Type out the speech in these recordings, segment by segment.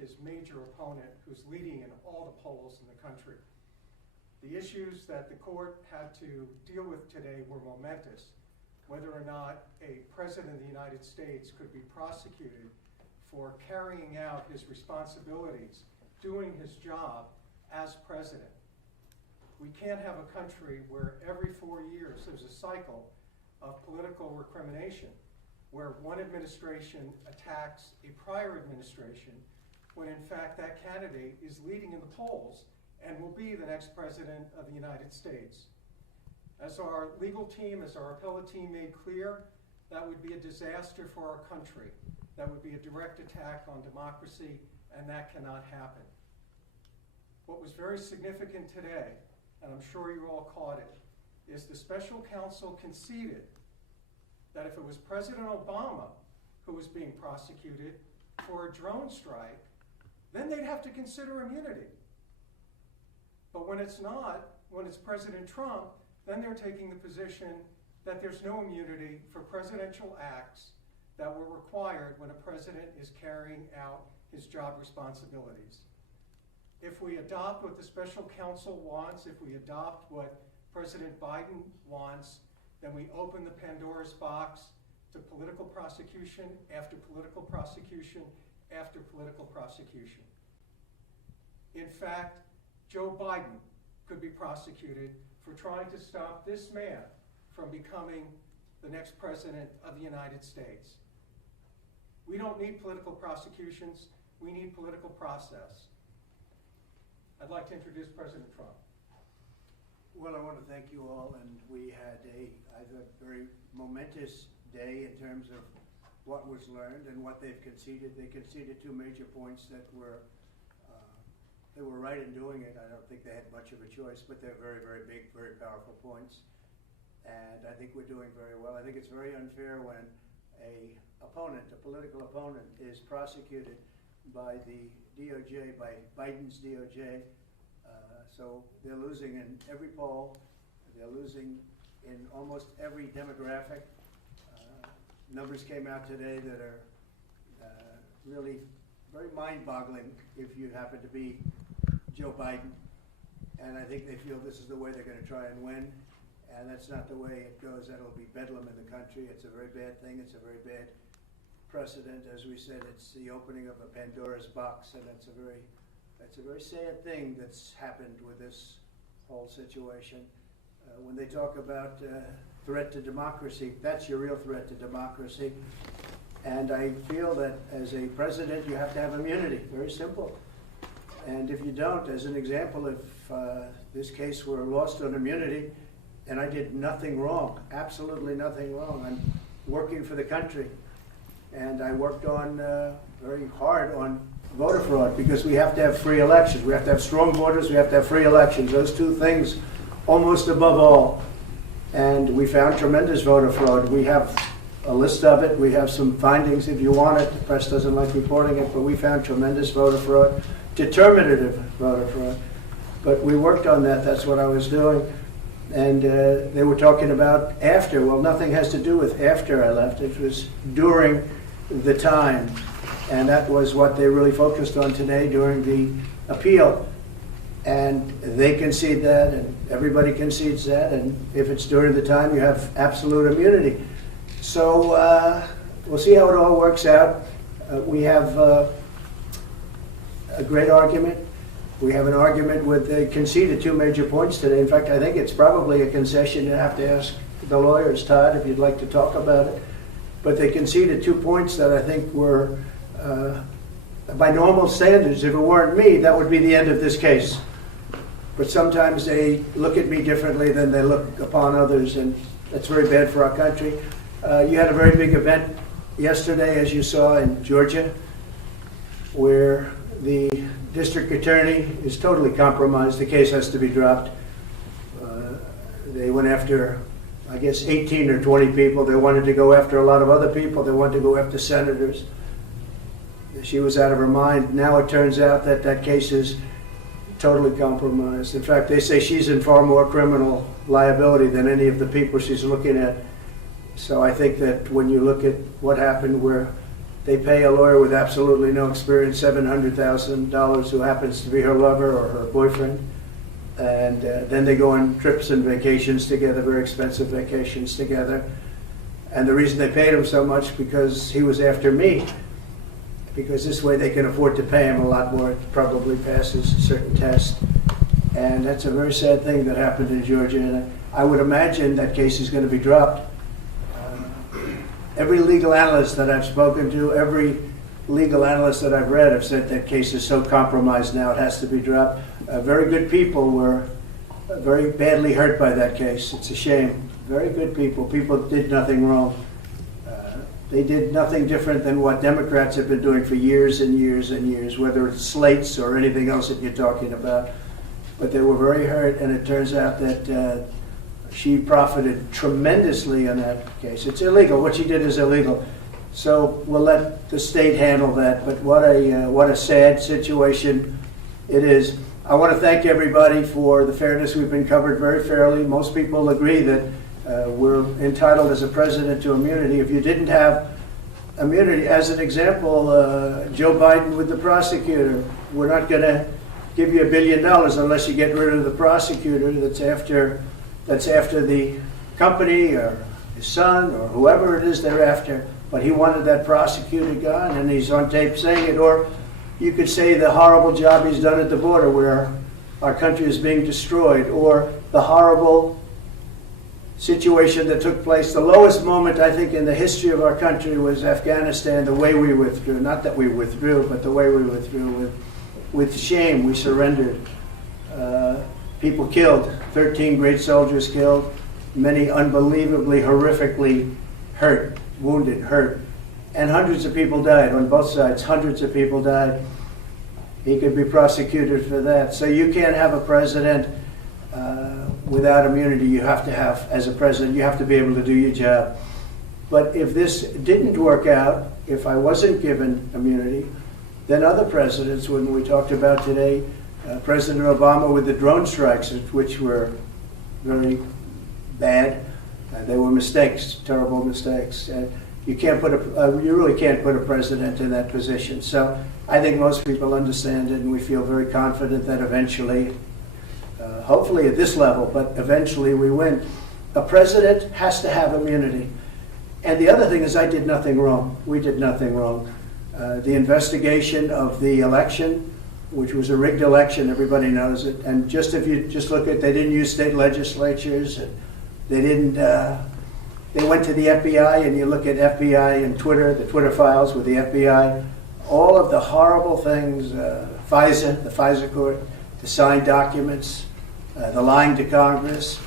his major opponent, who's leading in all the polls in the country. The issues that the court had to deal with today were momentous. Whether or not a president of the United States could be prosecuted for carrying out his responsibilities, doing his job as president. We can't have a country where every 4 years there's a cycle of political recrimination, where one administration attacks a prior administration, when in fact that candidate is leading in the polls and will be the next president of the United States. As our legal team, as our appellate team made clear, that would be a disaster for our country. That would be a direct attack on democracy, and that cannot happen. What was very significant today, and I'm sure you all caught it, is the special counsel conceded that if it was President Obama who was being prosecuted for a drone strike, then they'd have to consider immunity. But when it's not, when it's President Trump, then they're taking the position that there's no immunity for presidential acts that were required when a president is carrying out his job responsibilities. If we adopt what the special counsel wants, if we adopt what President Biden wants, then we open the Pandora's box to political prosecution after political prosecution after political prosecution. In fact, Joe Biden could be prosecuted for trying to stop this man from becoming the next president of the United States. We don't need political prosecutions, we need political process. I'd like to introduce President Trump. Well, I want to thank you all, and we had a very momentous day in terms of what was learned and what they've conceded. They conceded two major points that were they were right in doing it. I don't think they had much of a choice, but they're very, very big, very powerful points. And I think we're doing very well. I think it's very unfair when a political opponent, is prosecuted by the DOJ, by Biden's DOJ. So they're losing in every poll. They're losing in almost every demographic. Numbers came out today that are really very mind-boggling if you happen to be Joe Biden. And I think they feel this is the way they're going to try and win. And that's not the way it goes. That'll be bedlam in the country. It's a very bad thing. It's a very bad precedent. As we said, it's the opening of a Pandora's box, and it's a very sad thing that's happened with this whole situation. When they talk about threat to democracy, that's your real threat to democracy. And I feel that as a president, you have to have immunity. Very simple. And if you don't, as an example, if this case were lost on immunity, and I did nothing wrong, absolutely nothing wrong. I'm working for the country, and I worked on very hard on voter fraud, because we have to have free elections. We have to have strong voters, we have to have free elections. Those two things almost above all. And we found tremendous voter fraud. We have a list of it. We have some findings if you want it. The press doesn't like reporting it, but we found tremendous voter fraud, determinative voter fraud. But we worked on that. That's what I was doing. And they were talking about after. Well, nothing has to do with after I left. It was during the time. And that was what they really focused on today during the appeal. And they concede that, and everybody concedes that. And if it's during the time, you have absolute immunity. So we'll see how it all works out. We have a great argument. We have an argument with, they conceded two major points today. In fact, I think it's probably a concession. You have to ask the lawyers, Todd, if you'd like to talk about it. But they conceded 2 points that I think were, by normal standards, if it weren't me, that would be the end of this case. But sometimes they look at me differently than they look upon others, and that's very bad for our country. You had a very big event yesterday, as you saw, in Georgia, where the district attorney is totally compromised. The case has to be dropped. They went after, I guess, 18 or 20 people. They wanted to go after a lot of other people. They wanted to go after senators. She was out of her mind. Now it turns out that that case is totally compromised. In fact, they say she's in far more criminal liability than any of the people she's looking at. So I think that when you look at what happened, where They pay a lawyer with absolutely no experience $700,000 who happens to be her lover or her boyfriend. And then they go on trips and vacations together, very expensive vacations together. And the reason they paid him so much because he was after me. Because this way they can afford to pay him a lot more. It probably passes a certain test. And that's a very sad thing that happened in Georgia. And I would imagine that case is going to be dropped. Every legal analyst that I've spoken to, every legal analyst that I've read have said that case is so compromised now it has to be dropped. Very good people were very badly hurt by that case. It's a shame. Very good people. People did nothing wrong. They did nothing different than what Democrats have been doing for years and years and years, whether it's slates or anything else that you're talking about. But they were very hurt, and it turns out that she profited tremendously in that case. It's illegal. What she did is illegal. So we'll let the state handle that. But what a sad situation it is. I want to thank everybody for the fairness. We've been covered very fairly. Most people agree that we're entitled as a president to immunity. If you didn't have immunity, as an example, Joe Biden with the prosecutor, we're not going to give you $1 billion unless you get rid of the prosecutor that's after the company or his son or whoever it is they're after. But he wanted that prosecutor gone, and he's on tape saying it. Or you could say the horrible job he's done at the border where our country is being destroyed, or the horrible situation that took place. The lowest moment, I think, in the history of our country was Afghanistan, the way we withdrew. Not that we withdrew, but the way we withdrew. With shame, we surrendered. People killed, 13 great soldiers killed, many unbelievably, horrifically hurt, wounded, hurt. And hundreds of people died on both sides. Hundreds of people died. He could be prosecuted for that. So you can't have a president without immunity. You have to have, as a president, you have to be able to do your job. But if this didn't work out, if I wasn't given immunity, then other presidents, when we talked about today, President Obama with the drone strikes, which were very bad. They were mistakes, terrible mistakes. You really can't put a president in that position. So I think most people understand it, and we feel very confident that eventually, hopefully at this level, but eventually we win. A president has to have immunity. And the other thing is I did nothing wrong. We did nothing wrong. The investigation of the election, which was a rigged election, everybody knows it. And just if you just look at, they didn't use state legislatures. They didn't. They went to the FBI, and you look at FBI and Twitter, the Twitter files with the FBI, all of the horrible things, FISA, the FISA court, the signed documents, the lying to Congress,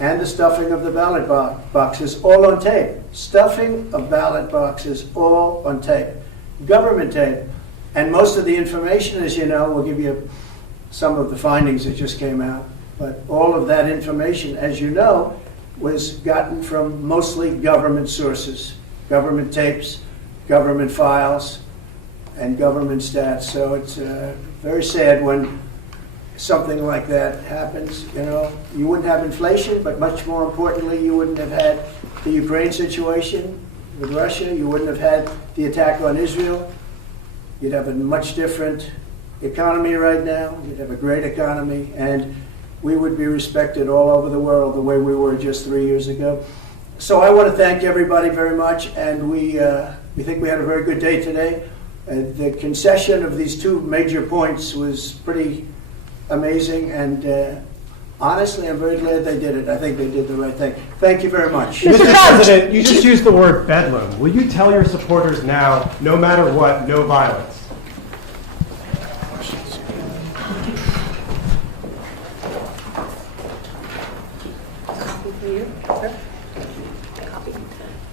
and the stuffing of the ballot boxes, all on tape. Stuffing of ballot boxes, all on tape. Government tape. And most of the information, as you know, we'll give you some of the findings that just came out, but all of that information, as you know, was gotten from mostly government sources, government tapes, government files, and government stats. So it's very sad when something like that happens. You know, you wouldn't have inflation, but much more importantly, you wouldn't have had the Ukraine situation with Russia. You wouldn't have had the attack on Israel. You'd have a much different economy right now. You'd have a great economy, and we would be respected all over the world the way we were just 3 years ago. So I want to thank everybody very much, and we think we had a very good day today. The concession of these two major points was pretty amazing, and honestly, I'm very glad they did it. I think they did the right thing. Thank you very much. Mr. President, you just used the word bedlam. Will you tell your supporters now, no matter what, no violence?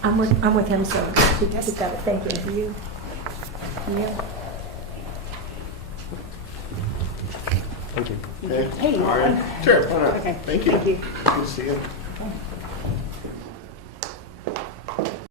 I'm with him, so he got it. Thank you. For you. Yeah. Thank you. Hey, All right. Sure, why not? Okay. Thank you. Thank you. Good to see you.